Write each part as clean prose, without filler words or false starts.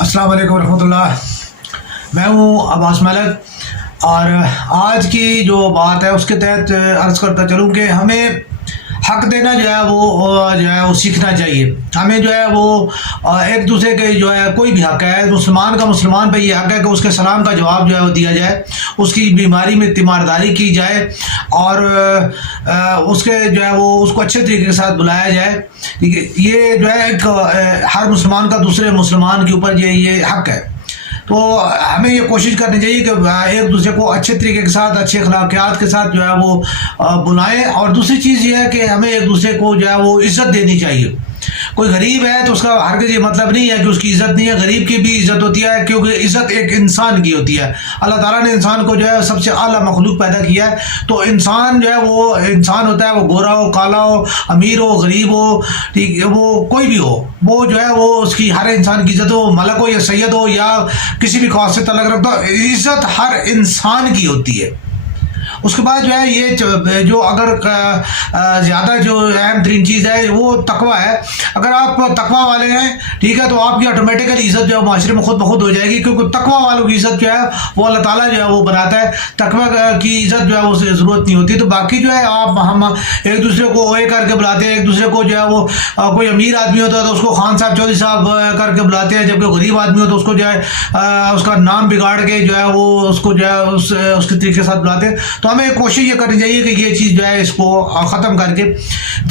السلام علیکم ورحمۃ اللہ. میں ہوں عباس ملک، اور آج کی جو بات ہے اس کے تحت عرض کرتا چلوں کہ ہمیں حق دینا جو ہے وہ سیکھنا چاہیے. ہمیں جو ہے وہ ایک دوسرے کے جو ہے کوئی بھی حق ہے، مسلمان کا مسلمان پہ یہ حق ہے کہ اس کے سلام کا جواب جو ہے وہ دیا جائے، اس کی بیماری میں تیمارداری کی جائے، اور اس کے جو ہے وہ اس کو اچھے طریقے کے ساتھ بلایا جائے. ٹھیک ہے، یہ جو ہے ایک ہر مسلمان کا دوسرے مسلمان کے اوپر یہ حق ہے. تو ہمیں یہ کوشش کرنی چاہیے کہ ایک دوسرے کو اچھے طریقے کے ساتھ، اچھے اخلاقیات کے ساتھ جو ہے وہ بلائیں. اور دوسری چیز یہ ہے کہ ہمیں ایک دوسرے کو جو ہے وہ عزت دینی چاہیے. کوئی غریب ہے تو اس کا ہرگز یہ مطلب نہیں ہے کہ اس کی عزت نہیں ہے. غریب کی بھی عزت ہوتی ہے، کیونکہ عزت ایک انسان کی ہوتی ہے. اللہ تعالیٰ نے انسان کو جو ہے سب سے اعلیٰ مخلوق پیدا کیا ہے. تو انسان جو ہے وہ انسان ہوتا ہے، وہ گورا ہو، کالا ہو، امیر ہو، غریب ہو، ٹھیک ہے، وہ کوئی بھی ہو، وہ جو ہے وہ اس کی ہر انسان کی عزت ہو، ملک ہو یا سید ہو یا کسی بھی قوم سے تعلق رکھتا ہو، عزت ہر انسان کی ہوتی ہے. اس کے بعد جو ہے یہ جو اگر زیادہ جو اہم ترین چیز ہے وہ تقویٰ ہے. اگر آپ تقویٰ والے ہیں، ٹھیک ہے، تو آپ کی آٹومیٹیکلی عزت جو ہے معاشرے میں خود بخود ہو جائے گی، کیونکہ تقویٰ والوں کی عزت جو ہے وہ اللہ تعالیٰ جو ہے وہ بناتا ہے. تقویٰ کی عزت جو ہے اسے ضرورت نہیں ہوتی. تو باقی جو ہے ہم ایک دوسرے کو اوے کر کے بلاتے ہیں. ایک دوسرے کو جو ہے وہ کوئی امیر آدمی ہوتا ہے تو اس کو خان صاحب، چودھری صاحب کر کے بلاتے ہیں، جبکہ غریب آدمی ہو تو اس کو جو ہے اس کا نام بگاڑ کے جو ہے وہ اس کو جو ہے اس کے طریقے کے ساتھ بلاتے ہیں. تو ہمیں کوشش یہ کرنی چاہیے کہ یہ چیز جو ہے اس کو ختم کر کے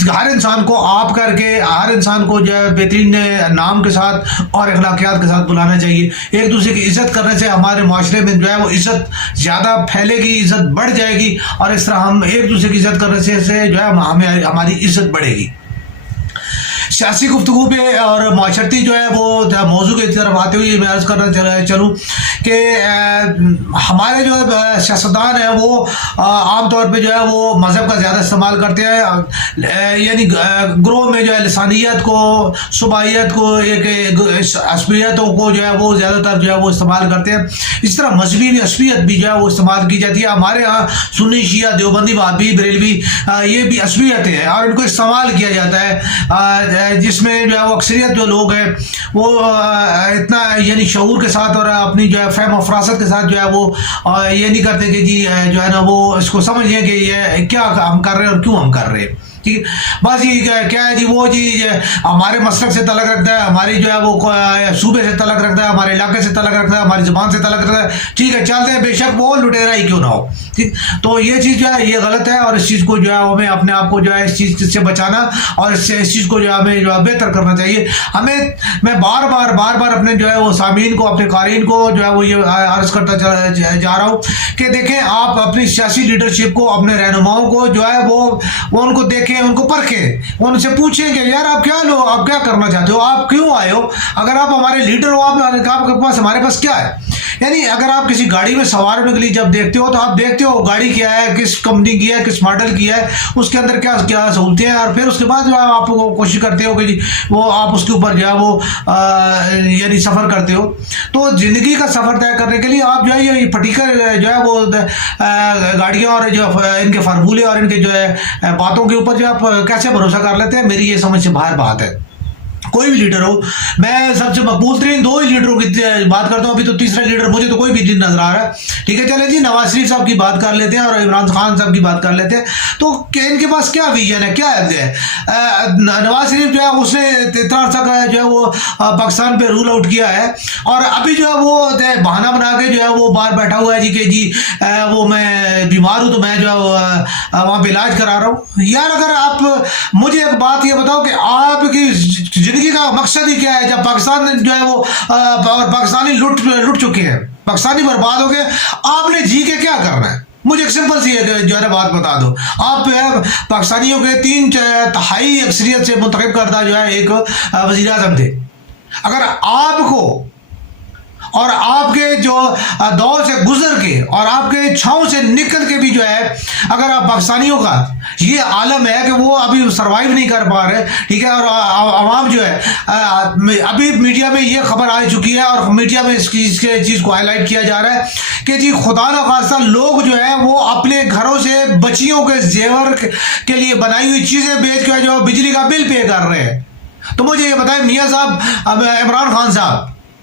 ہر انسان کو آپ کر کے ہر انسان کو جو ہے بہترین نام کے ساتھ اور اخلاقیات کے ساتھ بلانا چاہیے. ایک دوسرے کی عزت کرنے سے ہمارے معاشرے میں جو ہے وہ عزت زیادہ پھیلے گی، عزت بڑھ جائے گی، اور اس طرح ہم ایک دوسرے کی عزت کرنے سے جو ہے ہماری عزت بڑھے گی. سیاسی گفتگو پہ اور معاشرتی جو ہے وہ موضوع کی طرف آتے ہوئے میں عرض کرنا چلوں کہ ہمارے جو سیاستدان ہیں وہ عام طور پہ جو ہے وہ مذہب کا زیادہ استعمال کرتے ہیں. یعنی گروہ میں جو ہے لسانیت کو، صوبائیت کو، ایک عصبیتوں کو جو ہے وہ زیادہ تر جو ہے وہ استعمال کرتے ہیں. اس طرح مذہبی عصبیت بھی جو ہے وہ استعمال کی جاتی ہے. ہمارے ہاں سنی، شیعہ، دیوبندی، وہابی، بریلوی، یہ بھی عصبیتیں ہیں اور ان کو استعمال کیا جاتا ہے، جس میں جو ہے وہ اکثریت جو لوگ ہیں وہ اتنا یعنی شعور کے ساتھ اور اپنی جو ہے فہم و فراست کے ساتھ جو ہے وہ یہ نہیں کرتے کہ جی جو ہے نا وہ اس کو سمجھیں کہ یہ کیا ہم کر رہے ہیں اور کیوں ہم کر رہے ہیں. ٹھیک، بس یہ کیا ہے جی، وہ جی ہمارے مسلک سے تعلق رکھتا ہے، ہماری جو ہے وہ صوبے سے تعلق رکھتا ہے، ہمارے علاقے سے تعلق رکھتا ہے، ہماری زبان سے تعلق رکھتا ہے. ٹھیک ہے، چلتے ہیں، بے شک وہ لٹیرا ہی کیوں نہ ہو. ٹھیک، تو یہ چیز جو ہے یہ غلط ہے، اور اس چیز کو جو ہے ہمیں اپنے آپ کو جو ہے اس چیز سے بچانا اور اس چیز کو جو ہے ہمیں جو ہے بہتر کرنا چاہیے. میں بار بار اپنے جو ہے وہ سامعین کو، اپنے قارئین کو جو ہے وہ یہ عرض کرتا جا رہا ہوں کہ دیکھیں، آپ اپنی سیاسی لیڈرشپ کو، اپنے رہنماؤں کو جو ہے وہ ان کو دیکھیں، ان کو پرکھیں، ان سے پوچھیں کہ یار آپ کیا کرنا چاہتے ہو، آپ کیوں آئے ہو. اگر آپ ہمارے لیڈر ہو، آپ کے پاس ہمارے پاس کیا ہے. یعنی اگر آپ کسی گاڑی میں سوار ہونے کے لیے جب دیکھتے ہو تو آپ دیکھتے ہو گاڑی کیا ہے، کس کمپنی کی ہے، کس ماڈل کی ہے، اس کے اندر کیا سہولتیں ہیں، اور پھر اس کے بعد جو ہے آپ کوشش کرتے ہو کہ جی وہ آپ اس کے اوپر جو ہے وہ یعنی سفر کرتے ہو. تو زندگی کا سفر طے کرنے کے لیے آپ جو ہے یہ پرٹیکولر جو ہے وہ گاڑیاں اور جو ان کے فارمولے اور ان کے جو ہے باتوں کے اوپر جو آپ کیسے بھروسہ کر لیتے ہیں، میری یہ سمجھ سے باہر بات ہے. کوئی بھی لیڈر ہو، میں سب سے مقبول ترین 2 ہی لیڈروں کی بات کرتا ہوں. ابھی تو تیسرا لیڈر مجھے تو کوئی بھی نہیں نظر آ رہا ہے. ٹھیک ہے، چلیں جی، نواز شریف صاحب کی بات کر لیتے ہیں اور عمران خان صاحب کی بات کر لیتے ہیں. تو ان کے پاس کیا ویژن ہے، کیا ہے. نواز شریف جو ہے اس نے اتنا عرصہ کا جو ہے وہ پاکستان پہ رول آؤٹ کیا ہے، اور ابھی جو ہے وہ بہانہ بنا کے جو ہے وہ باہر بیٹھا ہوا ہے جی کہ جی وہ میں بیمار ہوں تو میں جو ہے وہاں پہ علاج کرا رہا ہوں. یار اگر آپ مجھے ایک بات یہ بتاؤ کہ آپ کی زندگی کا مقصد ہی کیا ہے، جب پاکستان جو ہے وہ پاکستانی لٹ چکے ہیں، پاکستانی برباد ہو گئے، آپ نے جی کے کیا کرنا ہے. مجھے ایک سمپل سی جو ہے بات بتا دو. آپ پاکستانیوں کے 3/4 اکثریت سے منتخب کردہ جو ہے ایک وزیر اعظم تھے. اگر آپ کو اور آپ کے جو دور سے گزر کے اور آپ کے چھاؤں سے نکل کے بھی جو ہے اگر آپ پاکستانیوں کا یہ عالم ہے کہ وہ ابھی سروائیو نہیں کر پا رہے. ٹھیک ہے، اور عوام جو ہے ابھی میڈیا میں یہ خبر آ چکی ہے اور میڈیا میں اس چیز کو ہائی لائٹ کیا جا رہا ہے کہ جی خدا نخواستہ لوگ جو ہے وہ اپنے گھروں سے بچیوں کے زیور کے لیے بنائی ہوئی چیزیں بیچ کے جو بجلی کا بل پے کر رہے ہیں. تو مجھے یہ بتائیں میاں صاحب، عمران خان صاحب،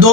2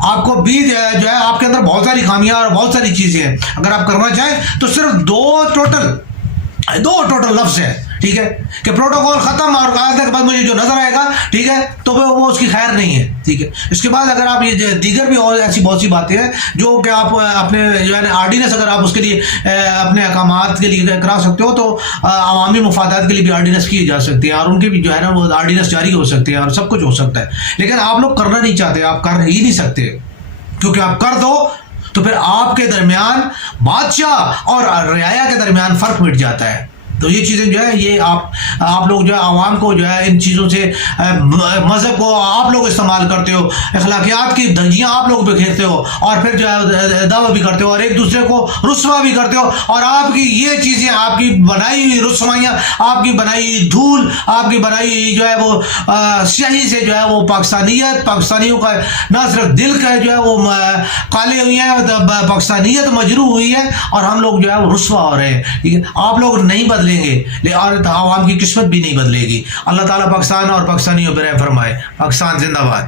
آپ کو بھی جو ہے آپ کے اندر بہت ساری خامیاں اور بہت ساری چیزیں ہیں. اگر آپ کرنا چاہیں تو صرف دو ٹوٹل لفظ ہے, ٹھیک ہے, کہ پروٹوکول ختم اور قاعدے کے بعد مجھے جو نظر آئے گا, ٹھیک ہے, تو وہ اس کی خیر نہیں ہے, ٹھیک ہے. اس کے بعد اگر آپ یہ دیگر بھی اور ایسی بہت سی باتیں ہیں جو کہ آپ اپنے جو ہے آرڈیننس اگر آپ اس کے لیے اپنے احکامات کے لیے کرا سکتے ہو تو عوامی مفادات کے لیے بھی آرڈیننس کی جا سکتی ہے اور ان کے بھی جو ہے نا وہ آرڈیننس جاری ہو سکتے ہیں اور سب کچھ ہو سکتا ہے. لیکن آپ لوگ کرنا نہیں چاہتے, آپ کر ہی نہیں سکتے, کیونکہ آپ کر دو تو پھر آپ کے درمیان بادشاہ اور رعایا کے درمیان فرق مٹ جاتا ہے. تو یہ چیزیں جو ہے یہ آپ لوگ جو ہے عوام کو جو ہے ان چیزوں سے مذہب کو آپ لوگ استعمال کرتے ہو, اخلاقیات کی دھجیاں آپ لوگ بکھیرتے ہو اور پھر جو ہے دعویٰ بھی کرتے ہو اور ایک دوسرے کو رسوا بھی کرتے ہو. اور آپ کی یہ چیزیں, آپ کی بنائی ہوئی رسوائیاں, آپ کی بنائی دھول, آپ کی بنائی جو ہے وہ سیاہی سے جو ہے وہ پاکستانیوں کا نہ صرف دل کا جو ہے وہ کالے ہوئی ہیں, پاکستانیت مجروح ہوئی ہے اور ہم لوگ جو ہے وہ رسوا ہو رہے ہیں. آپ لوگ نہیں بدلیں گے اور عوام کی قسمت بھی نہیں بدلے گی. اللہ تعالیٰ پاکستان اور پاکستانیوں پر رحم فرمائے. پاکستان زندہ باد.